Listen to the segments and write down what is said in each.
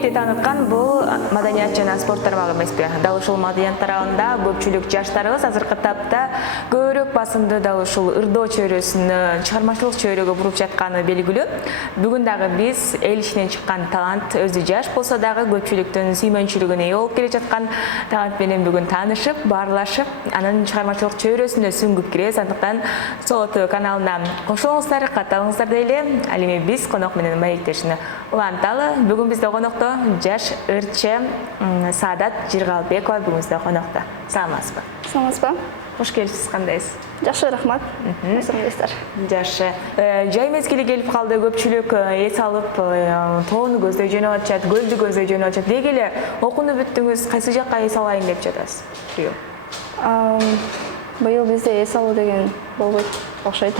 Кеңетте таныткан бул маданият жана спорт тармагы эмеспи. Дал ушул маданият тарабында көпчүлүк жаштарыбыз азыркы тапта көбүрөөк басымды дал ушул ырдоо чөйрөсүнө, чыгармачылык чөйрөгө буруп жатканы белгилүү. Бүгүн дагы биз эл ичинен чыккан талант, өзү жаш болсо дагы көпчүлүктүн сүймөнчүлүгүнө ээ болуп келе жаткан талант менен бүгүн таанышып, баарлашып, анын чыгармачылык чөйрөсүнө сүңгүп киребиз. Андыктан Сол ТВ каналына кошулуңуздар, катталыңыздар дейли. Ал эми биз конок менен маектешини уланталы. Бүгүн бизде конокто жаш ырчы Саадат Жиргалбекова бүгүн бизде конокто. Саламатсызбы? Саламатсызбы? Кош келипсиз, кандайсыз? Жакшы, рахмат. Насырыңыздар. Жакшы. Жай мезгили келип калды, көпчүлүк эс алып, тоону көздөй жөнөп атышат, көлдү көздөй жөнөп атышат. Деги эле окууну бүттүңүз, кайсы жакка эс алайын деп жатасыз? Быйыл бизде эс алуу деген болбойт окшойт.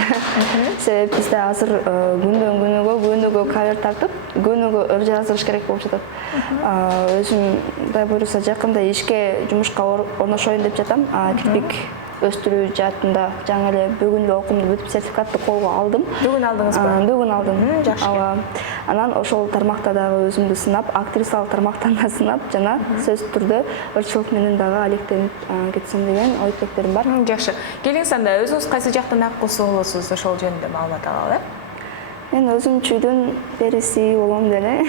Себеби бизде азыр күнүгө кавер тартып, күнүгө ыр жаздырыш керек болуп жатат. Өзүм да буюрса жакында ишке, жумушка орношоюн деп жатам. Кирпик өстүрүү жаатында жаңы эле бүгүн эле окуумду бүтүп сертификатты колго алдым. Бүгүн алдыңызбы? Бүгүн алдым. Жакшы. Анан ошол тармакта дагы өзүмдү сынап, актрисалык тармактан да сынап, жана сөз түрдө ырчылык менен дагы алектенип кетсем деген ой тилектерим бар. Жакшы. Келиңиз анда өзүңүз кайсы жактан аккусу болосуз, ошол жөнүндө маалымат алалы. Мен өзүм чүйдөн бериси болом деле.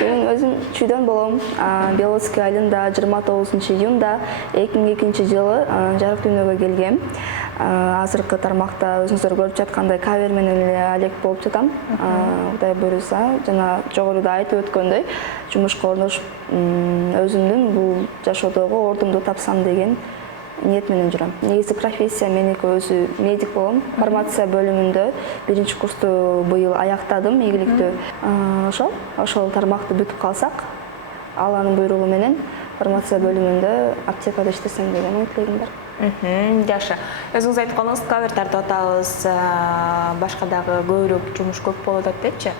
Мен өзүм чүйдөн болом. Беловодский айылында 29-июнда 2002-жылы жарык дүйнөгө келгем. Азыркы тармакта өзүңүздөр көрүп жаткандай кавер менен эле алек болуп жатам. Кудай буйруса, жана жогоруда айтып өткөндөй, жумушка орношуп өзүмдүн бул жашоодогу ордумду тапсам деген ниет менен жүрөм. Негизи профессия меники өзү медик болом. Фармация бөлүмүндө 1-курсту быйыл аяктадым, ийгиликтүү. Ошол тармакты бүтүп калсак, Алланын буйругу менен фармация бөлүмүндө аптекада иштесем деген ой тилегим бар. Жакшы. Өзүңүз айтып калдыңыз, кавер тартып атабыз, башка дагы көбүрөөк жумуш көп болуп атат депчи.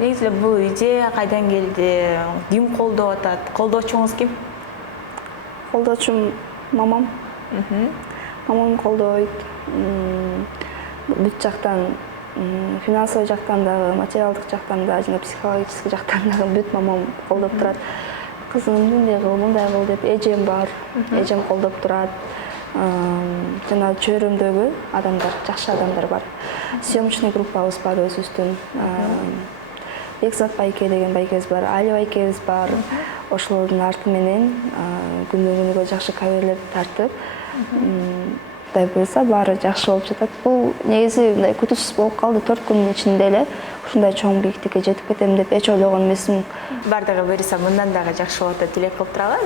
Негизи бул идея кайдан келди? Ким колдоп атат? Колдоочуңуз ким? Колдоочум мамам. Мамам колдойт. Бүт жактан, финансовый жактан дагы, материалдык жактан дагы, жана психологический жактан дагы бүт мамам колдоп турат. Кызым мындай кыл деп эжем бар. Эжем колдоп турат. Жана чөйрөмдөгү адамдар, жакшы адамдар бар. Съемочный группабыз бар өзүбүздүн. Бекзат байке деген байкебиз бар, Али байкебиз бар. Ошолордун арты менен күнүгө жакшы каверлерди тартып, Кудай буйруса баары жакшы болуп жатат. Бул негизи мындай күтүүсүз болуп калды. 4 күндүн ичинде эле ушундай чоң бийиктикке жетип кетем деп эч ойлогон эмесмин. Бардыгы буйруса мындан дагы жакшы болот деп тилек кылып туралы.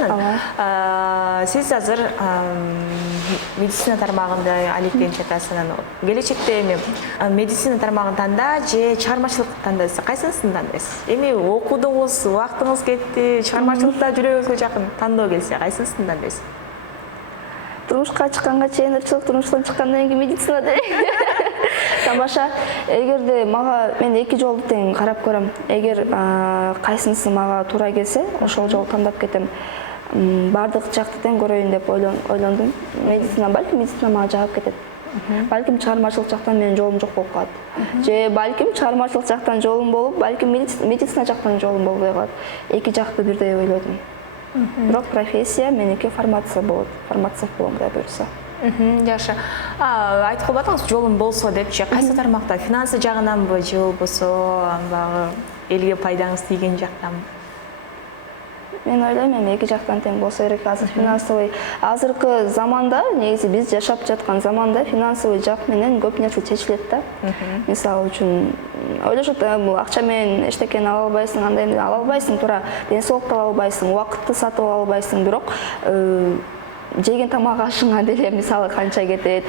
Сиз азыр медицина тармагында алектенип жатасыз. Келечекте эми медицина тармагын танда же чыгармачылык тандайсыз? Кайсысын тандайсыз? Эми окудуңуз, убактыңыз кетти, чыгармачылыкта жүрөгүңүзгө жакын тандоо келсе, кайсысын тандайсыз? Турмушка чыкканга чейин ырчылык, турмуштан чыккандан кийин медицина деп. Тамаша. Эгерде мен 2 жолду тең карап көрөм. Эгер кайсынысы мага туура келсе, ошол жолду тандап кетем. Бардык жакты тең көрөйүн деп ойлондум. Медицина мага жагып кетет. Балким чыгармачылык жактан менин жолум жок болуп калат. Же балким чыгармачылык жактан жолум болуп, балким медицина жактан жолум болбой калат. 2 жакты бирдей ойлодум. Бирок профессия меники фармация болот. Фармацевт болом, Кудай буйруса. Жакшы. Айтып калбадыңыз, жолум болсо депчи, кайсы тармакта? Финансы жагынанбы же болбосо багы элге пайдаңыз тийген жактанбы? Мен ойлойм, эми 2 жактан тең болсо керек. Азыр финансовый, азыркы заманда, негизи биз жашап жаткан заманда финансовый жак менен көп нерсе чечилет да. Мисалы үчүн ойлошот, бул акча менен эчтекени ала албайсың, андай ала албайсың, туура денсаулыкты ала албайсың, убакытты сатып ала албайсың, бирок жеген тамак ашыңа деле мисалы канча кетет,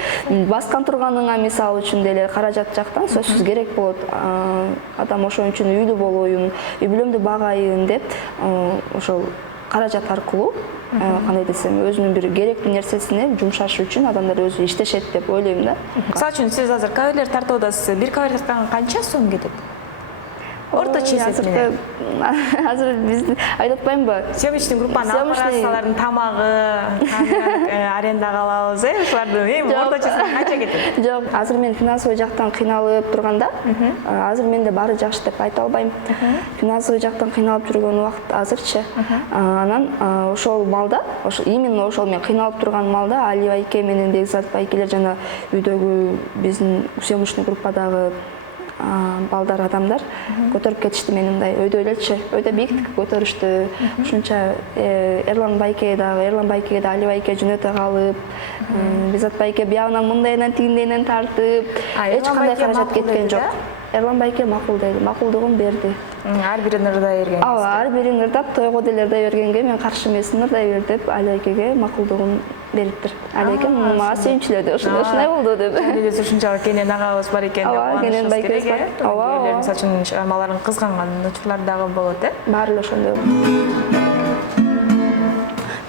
баскан турганыңа мисалы үчүн деле каражат жактан сөзсүз керек болот. Адам ошон үчүн үйлүү болоюн, үй бүлөмдү багайын деп ошол каражат аркылуу кандай десем, өзүнүн бир керектүү нерсесине жумшаш үчүн адамдар өзү иштешет деп ойлойм да. Мисалы үчүн сиз азыр каверлер тартып атасыз. Бир кавер тартканга канча сом кетет? Орточо эсеп менен. Азыр биз айтып атпаймынбы? Съемочный группаны алып барасыз, алардын тамагы, арендага алабыз, ушулардын эми орточосуна канча кетет? Жок, азыр мен финансовый жактан кыйналып турганда, азыр менде баары жакшы деп айта албайм. Финансовый жактан кыйналып жүргөн убакыт азырчы. Анан ошол малда, именно ошол мен кыйналып турган малда Али байке менен Бекзат байкелер жана үйдөгү биздин съемочный группадагы балдар адамдар көтөрүп кетишти мени мындай өйдө элечи, өйдө бийиктикке көтөрүштү. Ушунча Эрлан байкеге да Али байке жөнөтө калып, Бекзат байке биягынан мындайынан тигиндейинен тартып, эч кандай каражат кеткен жок. Эрлан байке макулдугун берди. Ар бирин ырдай берген. Ар бирин ырдап, тойго деле ырдай бергенге мен каршы эмесмин, ырдай бер деп Али байкеге макулдугун бериптир. Али байке мага сүйүнчүлөдү, ушундай болду деп. Биз ушунчалык кенен агабыз бар экен деп кенен байкебиз бар. Ооба. Мисалы үчүн чыгармаларын кызганган учурлар дагы болот, Баары эле ошондой.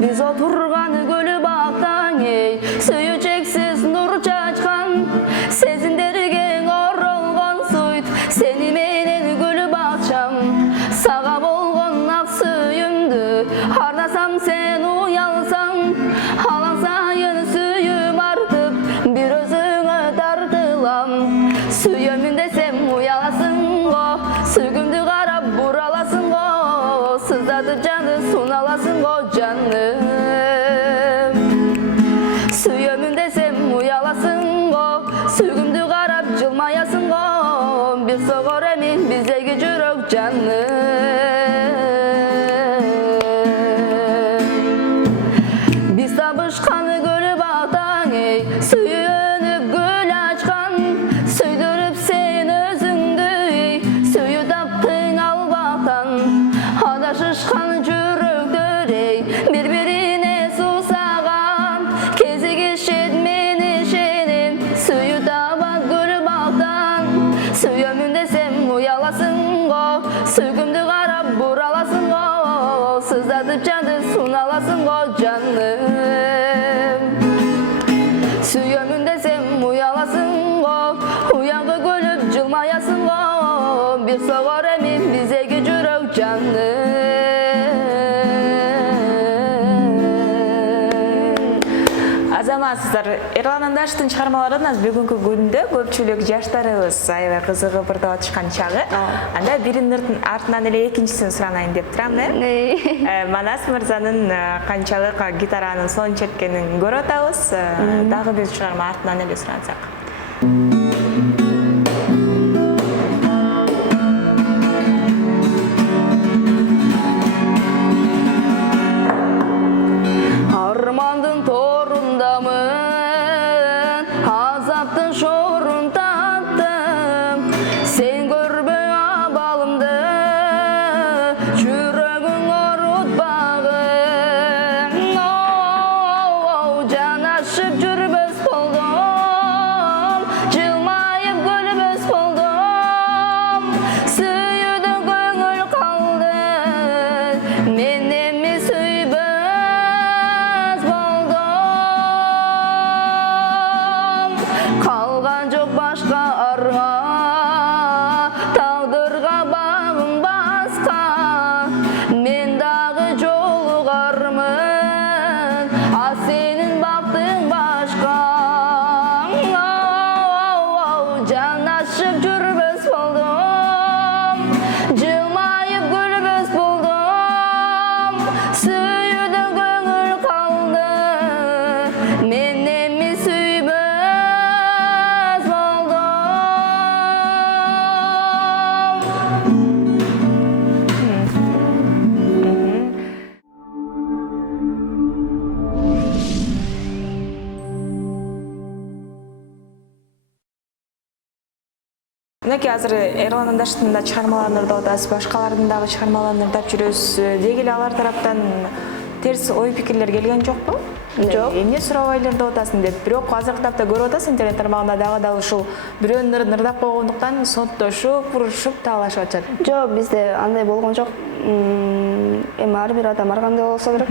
Биз отурган көлү бактан эй, сүйүү чексиз нур чачкан, сезимдерге оролгон суйт, сени менен гүл бакчам, сага болгон ак сүйүмдү ардасам сен уялсаң, алаң сайын сүйүм артып, бир өзүңө тартылам. Сүйөмүн десем уяласың го, сүйгүмдү карап бураласың го, сыздатып жанды суналасың го жаным. Сүйөмүн десем уяласың го, сүйгүмдү карап жылмаясың го, бир согор эми биздеги жүрөк жаным. Биз табышкан көл бактан эй, сүйүнүп гүл ачкан, сүйдүрүп сен өзүңдү эй, сүйүү таптың ал бактан, адашышкан жүрөктөр эй, бири-бирине суусаган, кезигишет мени шенин, сүйүү табат гүл бактан. Сүйөмүн десем уяласың го, сүйгүмдү карап бураласың го, сыздатып жанды суналасың го жаным. Сүйөмүн десем уяласың го, уяңгы көлүп жылмаясың го, бир согор эми биздеги жүрөк жаным. Азаматсыздар, Эрлан Андаштын чыгармаларын аз бүгүнкү күндө көпчүлүк жаштарыбыз аябай кызыгып ырдап атышкан чагы. Анда биринин артынан эле экинчисин суранайын деп турам, Манас мырзанын канчалык гитаранын сонун черткенин көрүп атабыз. Дагы бир чыгарма артынан эле сурансак. Armandın torundamın, azaptın şorun tattım, sen görbe abalımdı, çürögün orutbağın. Canaşıp cürböz oldum, cılmayıp gülböz oldum, süyüdün göngül kaldı, menem mi süyböz kalgan çok başka arga, tağdırga bağım baska, men dağı jolgarmın, senin baktın başka. Canaşıp jürböz boldum, jılmayıp gülböz boldum, süyüdün göngül kaldı, menem mi süyböz Мынакей азыр Эрлан Андаштын да чыгармаларын ырдап атасыз, башкалардын дагы чыгармаларын ырдап жүрөсүз. Деги эле алар тараптан терс ой пикирлер келген жокпу? Жок. Эмне сурабай ырдап атасың деп. Бирок азыркы тапта көрүп атасыз интернет тармагында дагы ушул бирөөнүн ырын ырдап койгондуктан сонттошуп, урушуп таалашып атышат. Жок, бизде андай болгон жок. Эми ар бир адам ар кандай болсо керек.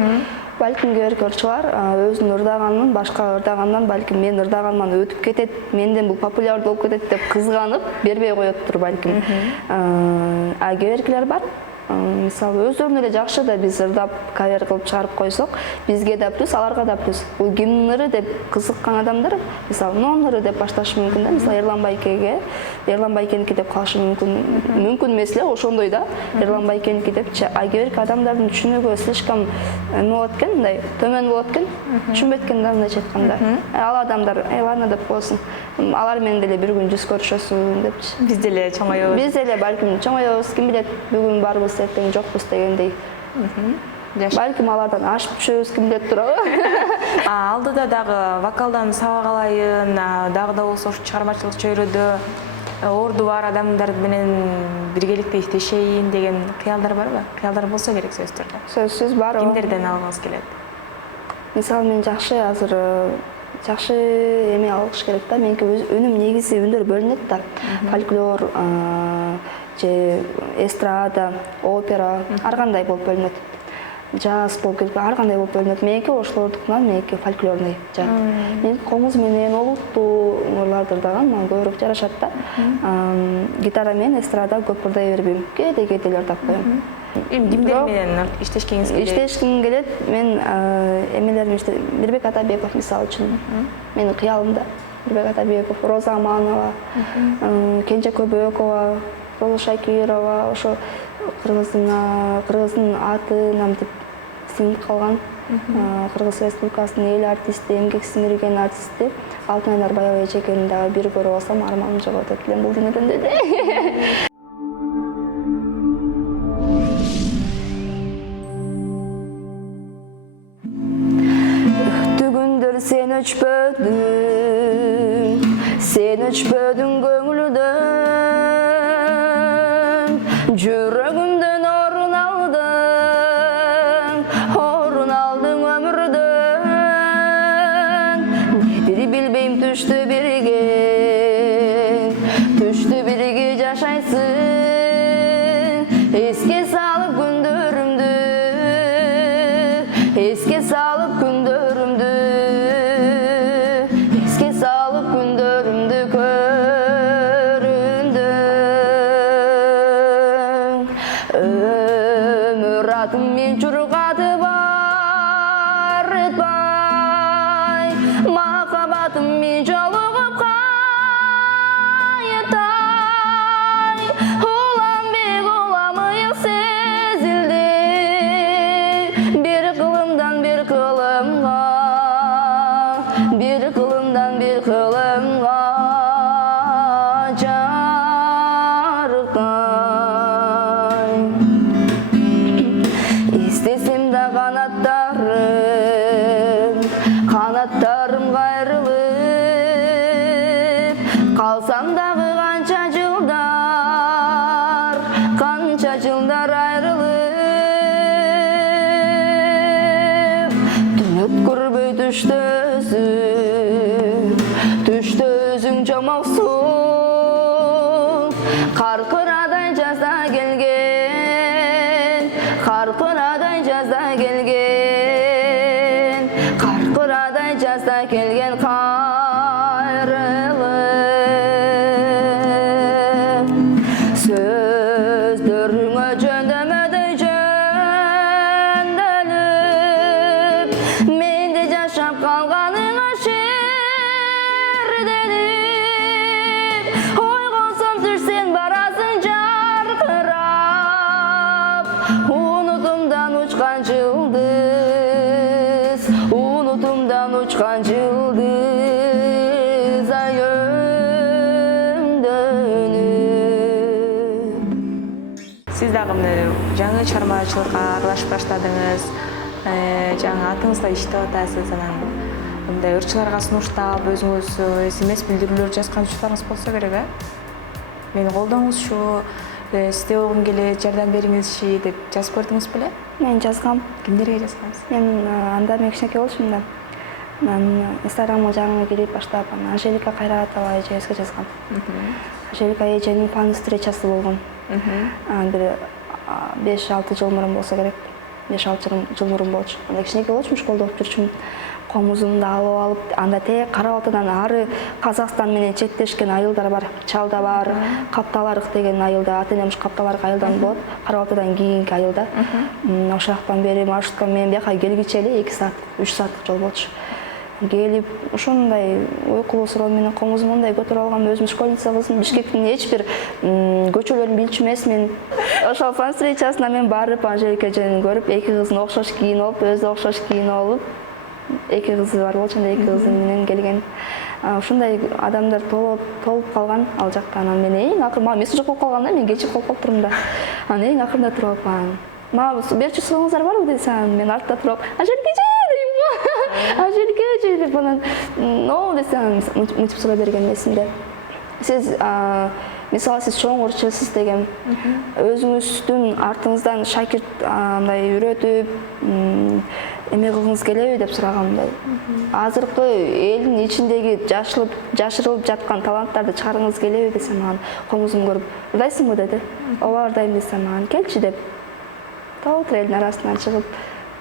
балким кээ бирки ырчылар өзүн ырдаганын башка ырдагандан балким мен ырдаганыман өтүп кетет, менден бул популярдуу болуп кетет деп кызганып бербей коёттур балким. А кээ биркилер бар. Мисалы өздөрүнө эле жакшы да биз ырдап кавер кылып чыгарып койсок, бизге да плюс, аларга да плюс. Бул кимдин ыры деп кызыккан адамдар, мисалы монун ыры деп башташы мүмкүн да. Мисалы Эрлан Байкеники деп калышы мүмкүн. Мүмкүн эмес эле, ошондой да. Эрлан Байкеники деп, а кээ бирки адамдардын түшүнүгү слишком болот экен, мындай төмөн болот экен. Түшүнбөйт экен да мындайча айтканда. Ал адамдар, ладно деп койсун. Алар менен деле бир күн жүз көрүшөсүн депчи. Биз деле чоңоёбуз. Биз деле балким чоңоёбуз, ким билет, бүгүн барбыз, эртең жокпуз дегендей. Балким алардан ашып түшөбүз, ким билет турабы. Алдыда дагы вокалдан сабак алайын, дагы да болсо чыгармачылык чөйрөдө орду бар адамдар менен биргеликте иштешейин деген кыялдар барбы? Кыялдар болсо керек сөзсүздүр. Сөзсүз бар. Кимдерден алгыңыз келет? Мисалы мен жакшы эме алыш керек да. Меники үнүм негизи үндөр бөлүнөт да. Фольклор, же эстрада, опера, ар кандай болуп бөлүнөт. Джаз болуп кетип, ар кандай болуп бөлүнөт. Меники ошлордукунан, меники фольклорный жак. Мен комуз менен олуттуу ырларды ырдаган, мага көбүрөөк жарашат да. Гитара менен эстрада көп ырдай бербейм. Кээде-кээде ырдап коем. Кимдер менен иштешкиңиз келет? Иштешким келет. Мен эмелерим Мирбек Атабеков мисалы үчүн. Менин кыялымда Мирбек Атабеков, Роза Аманова, Кенже Көбөкова, Роза Шакирова, ошо кыргыздын аты намтип сиңип калган. Кыргыз Республикасынын эл артисти, эмгек сиңирген артисти Алтынайдар Баябай эжекени дагы бир көрүп алсам арманым жогот элем бул дүйнөдөн деди. Sen öçpödün göңүлдөн, жүрөгүмдөн орун алдың ömүрдөн. Недир билбейм, түштү бирге жашайсың, эске салып күндөрүмдү, мен чургады барытпай, махаббатым мен жолугуп кайтай. Улам ыйык сезилди, бир кылымдан бир кылымга, жарыктай. İstesem de kanatlarım gayrılıp, kalsam dağı kança yıllar ayrılıp. Dün ötkürböy düştü özüm çomoksun, karkıraday жазда келген, karkıraday жазда kelgen kayrılıp. Sözdөрүңө жөндөмөдөй жөндөлүп, менде жашап калганыңа шерделип. Ойгонсом түшсен барасың жаркырап, унутумдан учкан жылдыз, ай өңдөнүп. Сиз дагы жаңы чыгармачылыкка аралашып баштадыңыз. Жаңы атыңызда иштеп атасыз, анан мындай ырчыларга сунуштап, өзүңүз смс билдирүүлөр жазган учурларыңыз болсо керек, мени колдоңузчу, сизде болгум келет, жардам бериңизчи деп жазып көрдүңүз беле? Мен жазгам. Кимдерге жазгансыз? Мен анда мен кичинекей болчумун да. Мен Инстаграмга жаңы кирип баштап, Анжелика Кайратова эжебизге жазгам. Анжелика эженин фан встречасы болгон. Бир 5-6 жыл мурун болсо керек. 5-6 жыл мурун болчу. Анда кичинекей болчумун, школдо окуп жүрчүмүн. Комузумду алып, анда тек Кара Балтадан ары Казакстан менен чектешкен айылдар бар. Чалда бар, Капталарык деген айылда, ата-энем Капталарык айылдан болот. Кара Балтадан кийинки айылда. Ошол жактан бери маршрутка менен бияка келгиче эле 2 саат, 3 сааттык жол болчу. Келип, ошондой уйкулуу суроо менен комузумду мындай көтөрүп алгам, өзүм школьница кызмын, Бишкектин эч бир көчөлөрүн билчү эмесмин. Ошол фан встречасына мен барып, Анжелика эжени көрүп, 2 кыздын окшош кийинип алып, өзү окшош кийинип алып, 2 кызы бар болчу, анда 2 кызы менен келген. Ушундай адамдар толуп калган ал жакта. Анан мен эң акыры, мага месседж окуп калганда мен кечип калып калыптырмын да. Анан эң акырында туруп алып, мага берчи сурооңуздар барбы десем, мен артта туруп, Анжелика эже, Анжелика эже деп анан, "Но" десем, мынтип суроо берген эсимде. Сиз мисалы сиз чоң урчусуз деген, өзүңүздүн артыңыздан шакирт мындай үйрөтүп, эме кылгыңыз келеби деп сурагамдай. Азыркы элдин ичиндеги жашырылып жаткан таланттарды чыгаргыңыз келеби десем, анан комузун көрүп, "Ырдайсыңбы?" деди. "Ооба, ырдайм" десем, анан "Келчи" деп. Толтур элдин арасынан чыгып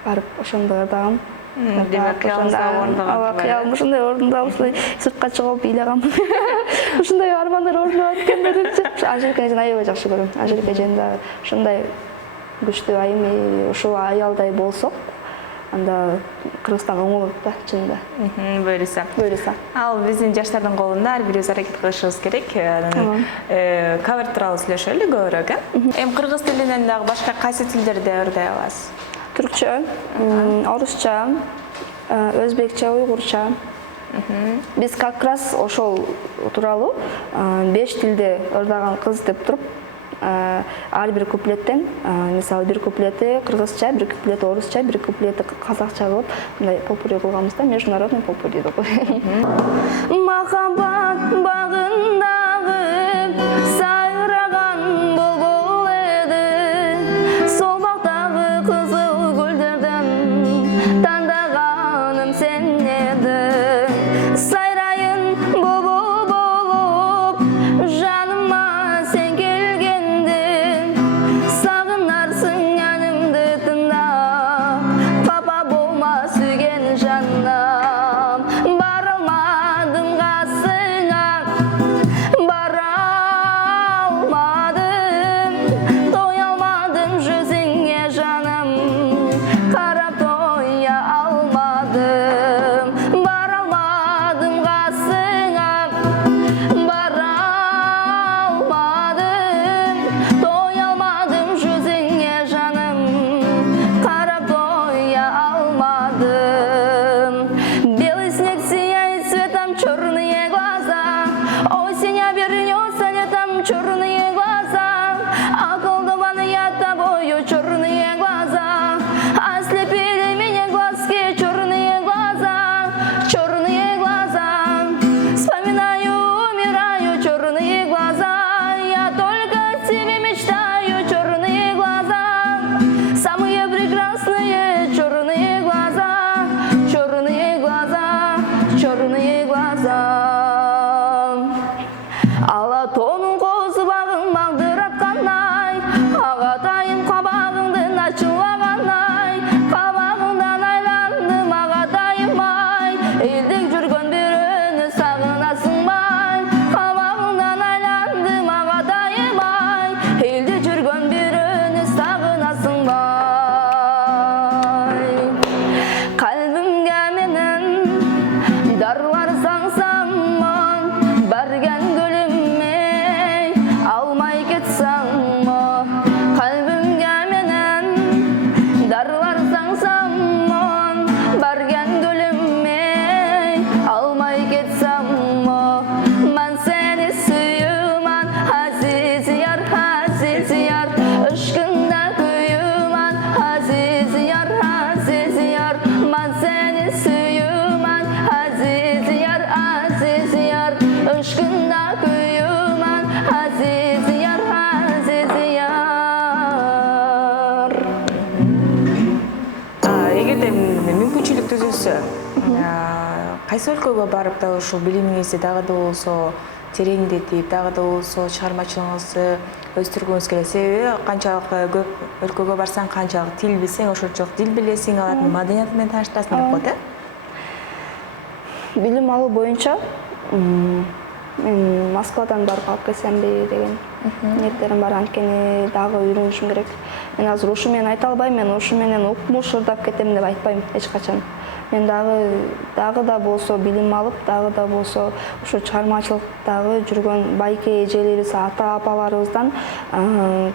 барып ошондо ырдагам. Демек, кыялым ушундай орунда, ушундай сыртка чыгып ыйлагам. Ушундай армандар орунду өткөн депчи. Анжелика эжени аябай жакшы көрөм. Анжелика эжени да ушундай күчтүү айым, ушул аялдай болсок, анда Кыргызстан оңолот да чынында. Буйруса. Ал биздин жаштардын колунда, ар бирибиз аракет кылышыбыз керек. Кавер тууралуу сүйлөшөлү көбүрөөк, Эми кыргыз тилинен дагы башка кайсы тилдерди ырдай аласыз? Түркчө, орусча, өзбекче, уйгурча. Биз как раз ошол тууралуу 5 тилде ырдаган кыз деп туруп, ар бир куплеттен, мисалы бир куплети кыргызча, бир куплети орусча, бир куплети казакча кылып, мындай попури кылганбыз да, международный попури деп. Махаббат багындагы сайраган булбул эди, сол бактагы кызыл гүлдөрдөн тандаганым сен эдиң. Сайрайын булбул болуп, жаныма сен келгенде, сагынарсың әнімді тыңдап, папа болма сүйген жаннам. Бара алмадым қасыңа, бара алмадым, тоя алмадым жүзіңе жаным, қарап тоя алмадым. Бара алмадым қасыңа, бара алмадым, тоя алмадым жүзіңе жаным, қарап тоя алмадым. Белый снег сияет цветом, черные глаза, осень обернется летом, черные глаза, околдованные тобою черные глаза, ослепили меня глазки, черные глаза, черные глаза. Вспоминаю, умираю, черные глаза, я только о тебе мечтаю, черные глаза, самые прекрасные черные глаза, черные глаза, черные глаза. Алатонун козу багын магдыраткандай, агатайым кабагыңдын ачылагандай, кабагыңдан айландым агатайым ай, элдик жүргөн бирөөнү сагынасыңбай, кабагыңдан айландым агатайым ай, элдик жүргөн бирөөнү сагынасыңбай. Kalbimge menen darlar sangsаммын, барген гүлүммей алмай кетсаңмы. Kalbimge menen darlar sangsаммын, барген gülümmey алмай кетсаңмы. Мен сени сүйүмөн, азиз яр, ышкында күйүмөн, азиз яр, мен сени сүйүмөн, азиз яр, ышкында күйүмөн, азиз яр. Эгерде мүмкүнчүлүк түзүлсө, кайсы өлкөгө барып дагы ушул билимиңизди дагы да болсо тереңдетип дагы да болсо чыгармачылыгыңызды өстүргүңүз келет. Себеби канчалык көп өлкөгө барсаң, канчалык тил билсең, ошончолук дил билесиң, алардын маданиятı менен тааныштырасың деп коет, Билим алуу боюнча мен Москвадан барып алып келсемби деген ниеттерим бар. Анткени дагы үйрөнүшүм керек. Мен азыр ушу менен айта албайм, мен ушу менен укмуш ырдап кетем деп айтпайм эч качан. Мен дагы да болсо билим алып, дагы да болсо ушу чыгармачылыктагы жүргөн байке эжелерибиз, ата апаларыбыздан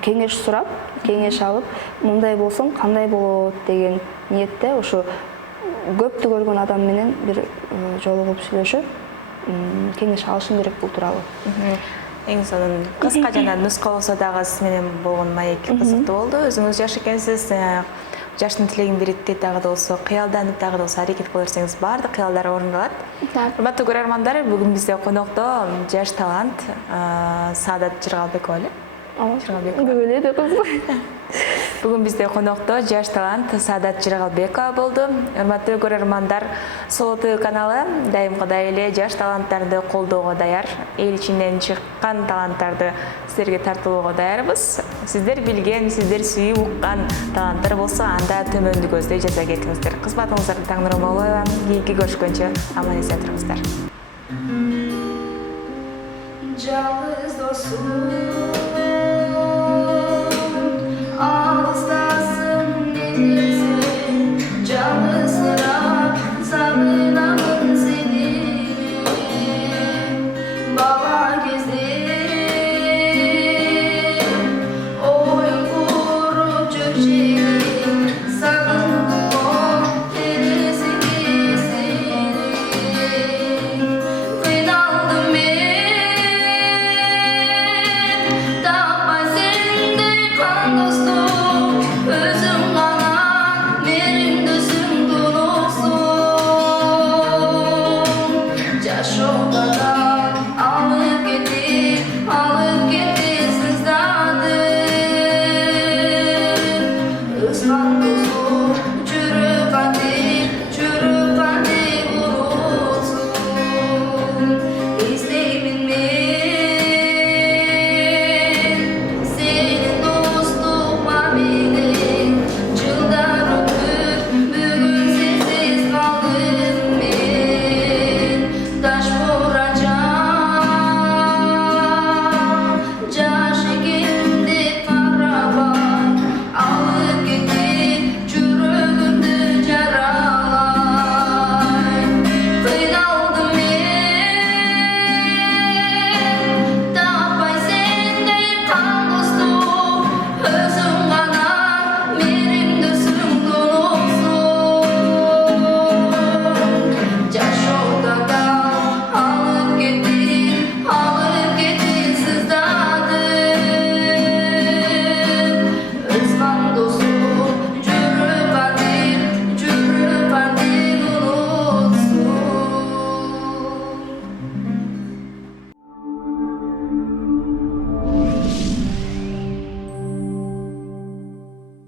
кеңеш сурап, кеңеш алып, мындай болсом кандай болот деген ниетте ушу көптү көргөн адам менен бир жолугуп сүйлөшүп, кеңеш алышым керек бул тууралуу. Эң сонун кыска жана нуска болсо дагы сиз менен болгон маек кызыктуу болду. Өзүңүз жаш экенсиз, жаштын тилегин бириктеп дагы да болсо кыялданып, дагы да болсо аракет кыла берсеңиз баардык кыялдар орундалат. Урматтуу көрөрмандар, бүгүн бизде конокто жаш талант Саадат Жыргалбекова эле. Көп эле кыз. Бүгүн бизде конокто жаш талант Саадат Жыргалбекова болду. Урматтуу көрөрмандар, Соло ТВ каналы дайымкыдай эле жаш таланттарды колдоого даяр, эл ичинен чыккан таланттарды сиздерге тартуулоого даярбыз. Сиздер билген, сиздер сүйүп уккан таланттар болсо, анда төмөндүгүбүздө жаза кетиңиздер. Кызматыңыздарды Таңнур Омолова. Кийинки көрүшкөнчө аман эсен туруңуздар. Жалгыз досум